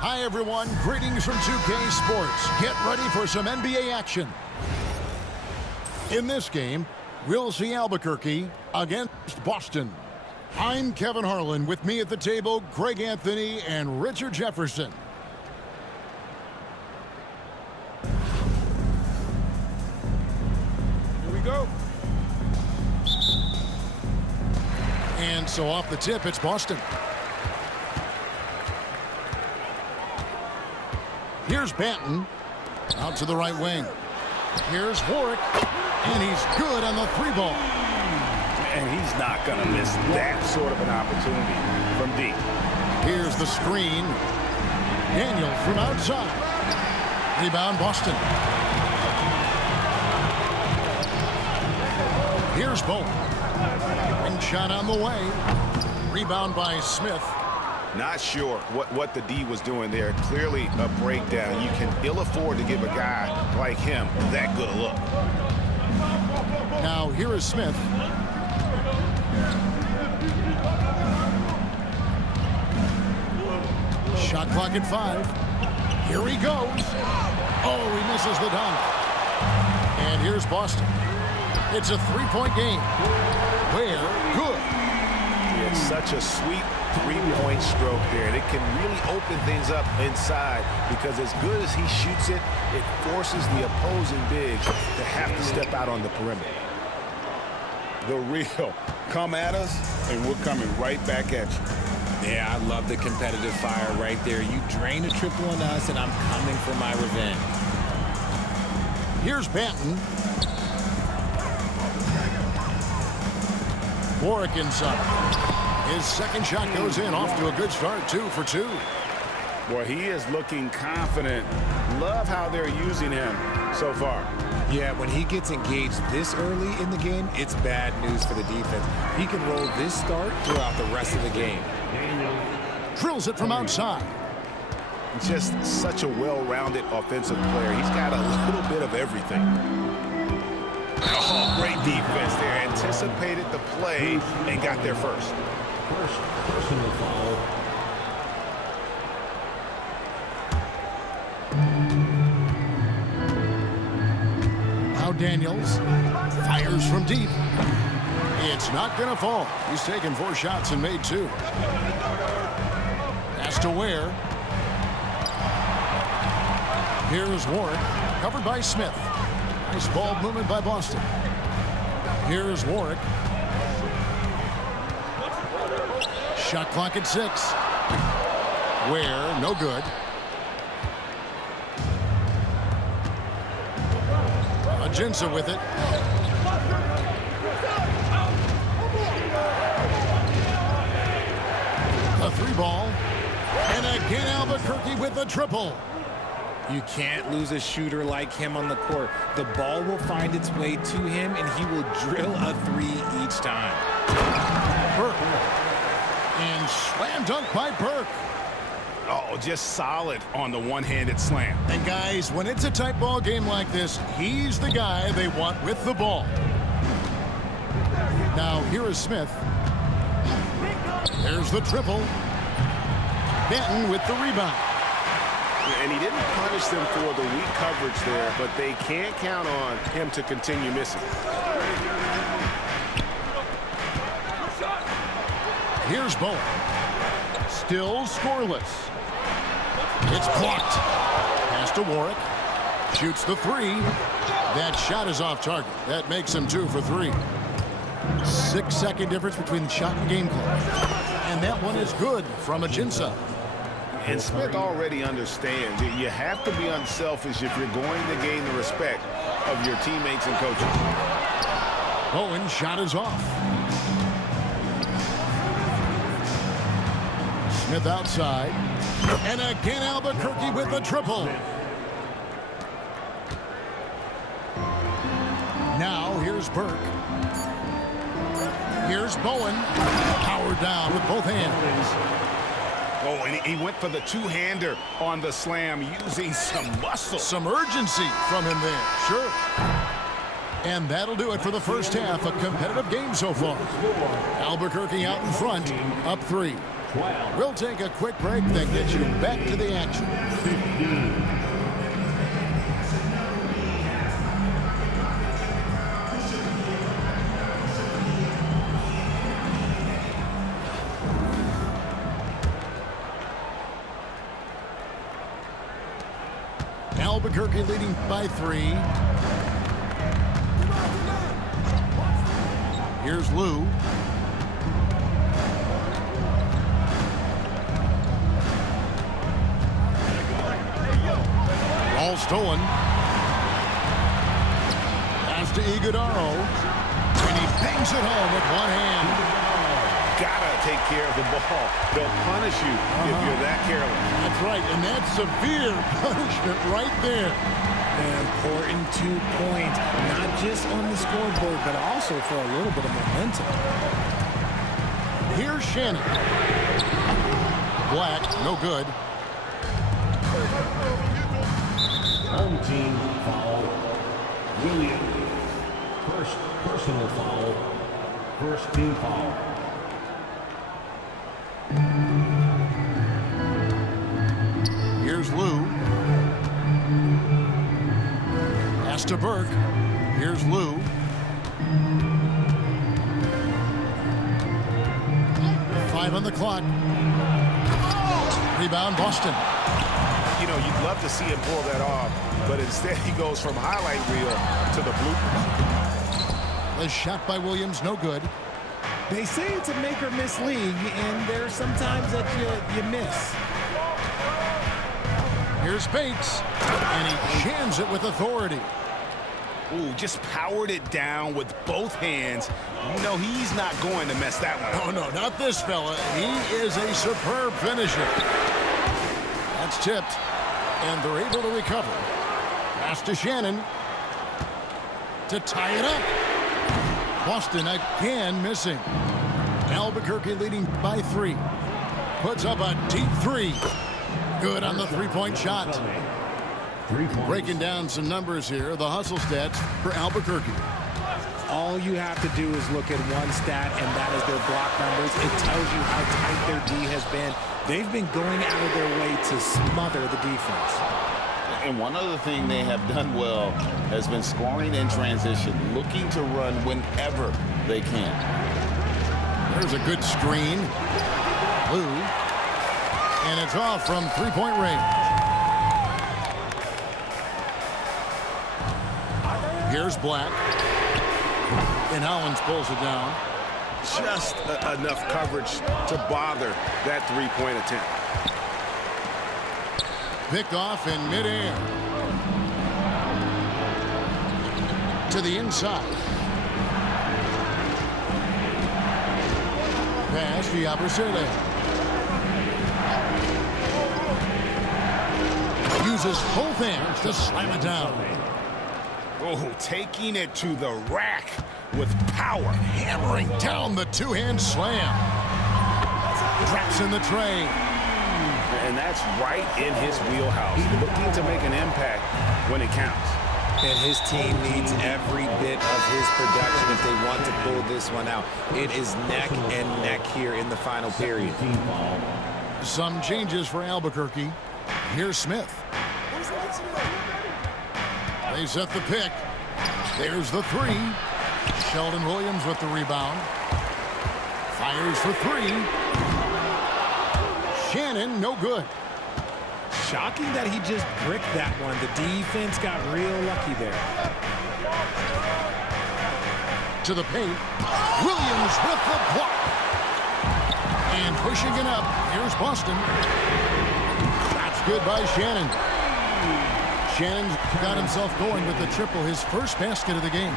Hi, everyone. Greetings from 2K Sports. Get ready for some NBA action. In this game, we'll see Albuquerque against Boston. I'm Kevin Harlan. With me at the table, Greg Anthony and Richard Jefferson. Here we go. And so off the tip, it's Boston. Here's Banton. Out to the right wing. Here's Warwick. And he's good on the three ball. And he's not going to miss that sort of an opportunity from deep. Here's the screen. Daniel from outside. Rebound, Boston. Here's Bowen. And shot on the way. Rebound by Smith. Not sure what the D was doing there. Clearly a breakdown. You can ill afford to give a guy like him that good a look. Now here is Smith. Shot clock at 5. Here he goes. Oh, he misses the dunk. And here's Boston. It's a three-point game. Where? Good. It's such a sweet three-point stroke there. And it can really open things up inside because as good as he shoots it, it forces the opposing bigs to have to step out on the perimeter. The real come at us, and we're coming right back at you. Yeah, I love the competitive fire right there. You drain a triple on us, and I'm coming for my revenge. Here's Banton. Warwick inside. His second shot goes in, off to a good start, 2 for 2. Boy, he is looking confident. Love how they're using him so far. Yeah, when he gets engaged this early in the game, it's bad news for the defense. He can roll this start throughout the rest of the game. Drills it from outside. Just such a well-rounded offensive player. He's got a little bit of everything. Oh, great defense there. Anticipated the play and got there first. Personal foul. Now Daniels fires from deep. It's not going to fall. He's taken 4 shots and made 2. Pass to Ware. Here's Warwick, covered by Smith. Nice ball movement by Boston. Here's Warwick. Shot clock at 6. Ware, no good. Ajinça with it. A 3-ball. And again Albuquerque with a triple. You can't lose a shooter like him on the court. The ball will find its way to him, and he will drill a 3 each time. Burke. And slam dunk by Burke. Oh, just solid on the one-handed slam. And guys, when it's a tight ball game like this, he's the guy they want with the ball. Now here is Smith. There's the triple. Banton with the rebound. And he didn't punish them for the weak coverage there, but they can't count on him to continue missing. Here's Bowen. Still scoreless. It's blocked. Pass to Warwick. Shoots the 3. That shot is off target. That makes him 2 for 3. 6-second difference between the shot and game clock. And that one is good from Ajinça. And Smith already understands that you have to be unselfish if you're going to gain the respect of your teammates and coaches. Bowen shot is off. Smith outside. And again Albuquerque with a triple. Now here's Burke. Here's Bowen. Powered down with both hands. Oh, and he went for the two-hander on the slam, using some muscle. Some urgency from him there. Sure. And that'll do it for the first half. A competitive game so far. Albuquerque out in front, up 3. 12. We'll take a quick break, then get you back to the action. 15. Albuquerque leading by 3. Here's Lou. Ball stolen. Pass to Iguodaro. And he bangs it home with one hand. Gotta take care of the ball. They'll punish you if you're that careless. That's right, and that's severe punishment right there. An important 2 points, not just on the scoreboard, but also for a little bit of momentum. Here's Shannon. Black, no good. Home team foul. Williams. First personal foul. First team foul. Here's Lou. Pass to Burke. Here's Lou. Five on the clock. Rebound, Boston. You know, you'd love to see him pull that off, but instead he goes from highlight reel to the bloopers. The shot by Williams, no good. They say it's a make or miss league, and there's sometimes that you miss. Here's Bates, and he jams it with authority. Ooh, just powered it down with both hands. You know, he's not going to mess that one up. Oh, no, not this fella. He is a superb finisher. That's tipped, and they're able to recover. Pass to Shannon to tie it up. Boston again missing. Albuquerque leading by 3. Puts up a deep 3. Good on the three-point shot. 3 points. Breaking down some numbers here. The hustle stats for Albuquerque. All you have to do is look at one stat, and that is their block numbers. It tells you how tight their D has been. They've been going out of their way to smother the defense. And one other thing they have done well has been scoring in transition, looking to run whenever they can. There's a good screen. Lou. And it's off from three-point range. Here's Black. And Hollins pulls it down. Just enough coverage to bother that three-point attempt. Picked off in midair. To the inside. Pass to Yabusele. Uses both hands to slam it down. Oh, taking it to the rack with power. Hammering down the two-hand slam. Drops in the tray. And that's right in his wheelhouse. Looking to make an impact when it counts. And his team needs every bit of his production if they want to pull this one out. It is neck and neck here in the final period. Team foul. Some changes for Albuquerque. Here's Smith. They set the pick. There's the 3. Sheldon Williams with the rebound. Fires for 3. Shannon, no good. Shocking that he just bricked that one. The defense got real lucky there. To the paint. Williams with the block. And pushing it up. Here's Boston. That's good by Shannon. Shannon's got himself going with the triple, his first basket of the game.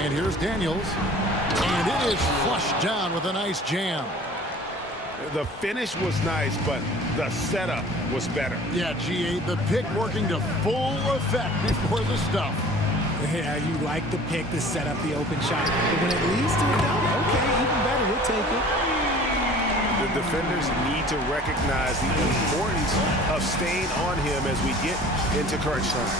And here's Daniels. And it is flushed down with a nice jam. The finish was nice, but the setup was better. Yeah, G8, the pick working to full effect before the stuff. Yeah, you like the pick to set up the open shot. But when it leads to a dunk, okay, even better, we'll take it. The defenders need to recognize the importance of staying on him as we get into crunch time.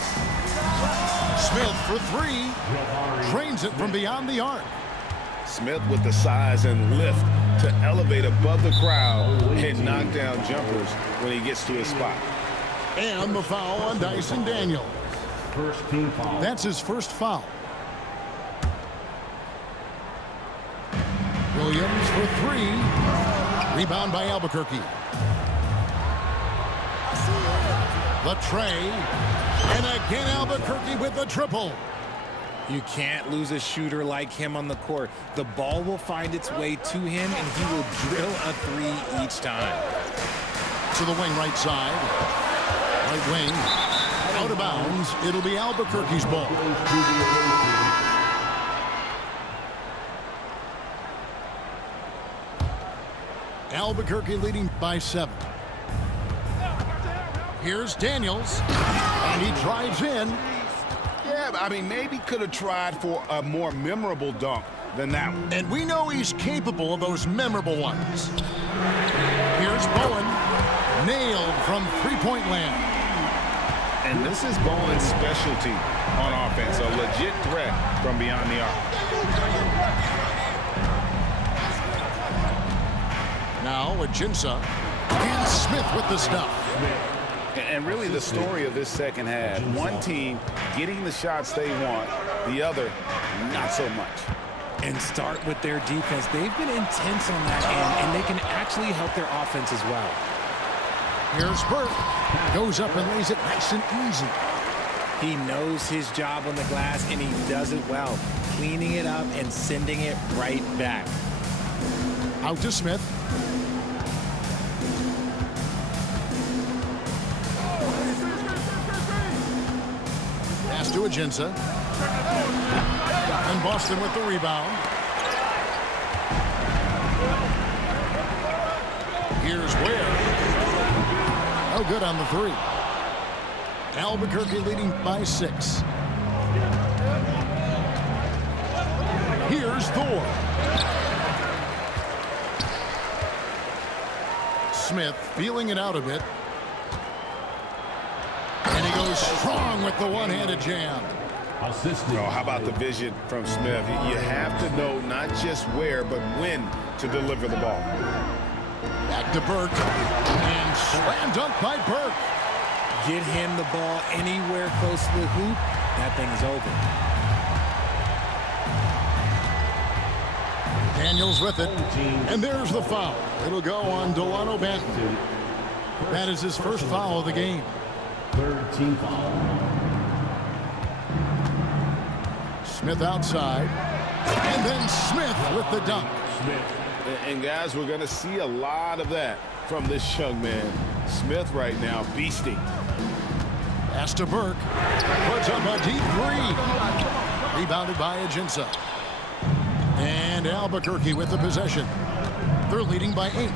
Smith for 3. Drains it from beyond the arc. Smith with the size and lift to elevate above the crowd and knock down jumpers when he gets to his spot. And the foul on Dyson Daniels. First team foul. That's his first foul. Williams for three. Rebound by Albuquerque. Latray. And again Albuquerque with the triple. You can't lose a shooter like him on the court. The ball will find its way to him, and he will drill a three each time. To the wing right side. Right wing. Out of bounds. It'll be Albuquerque's ball. Albuquerque leading by 7. Here's Daniels. And he drives in. Yeah, I mean, maybe could have tried for a more memorable dunk than that one. And we know he's capable of those memorable ones. Here's Bowen. Nailed from three-point land. And this is Bowen's specialty on offense, a legit threat from beyond the arc. Now Ajinça. And Smith with the stuff. And really the story of this second half, one team getting the shots they want, the other not so much. And start with their defense. They've been intense on that end, and they can actually help their offense as well. Here's Burke. Goes up and lays it nice and easy. He knows his job on the glass, and he does it well, cleaning it up and sending it right back. Out to Smith. Pass to Ajinça. And Boston with the rebound. Here's Ware. No good on the three. Albuquerque leading by 6. Here's Thor. Smith feeling it out a bit. And he goes strong with the one-handed jam. Assistant. Oh, how about the vision from Smith? You have to know not just where, but when to deliver the ball. Back to Burke. And slam dunk by Burke. Get him the ball anywhere close to the hoop, that thing is over. Daniels with it. And there's the foul. It'll go on Delano Banton. That is his first foul of the game. Third team foul. Smith outside. And then Smith with the dunk. And guys, we're going to see a lot of that from this young man. Smith right now beasting. Pass to Burke. Puts up a deep three. Rebounded by Ajinça. And Albuquerque with the possession. They're leading by 8.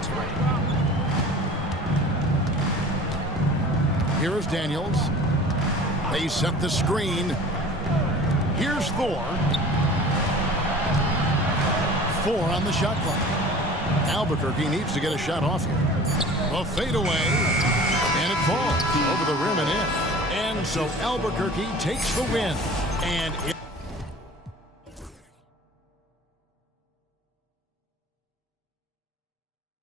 Here is Daniels. They set the screen. Here's Thor. 4 on the shot clock. Albuquerque needs to get a shot off here. A fadeaway. And it falls over the rim and in. And so Albuquerque takes the win. And it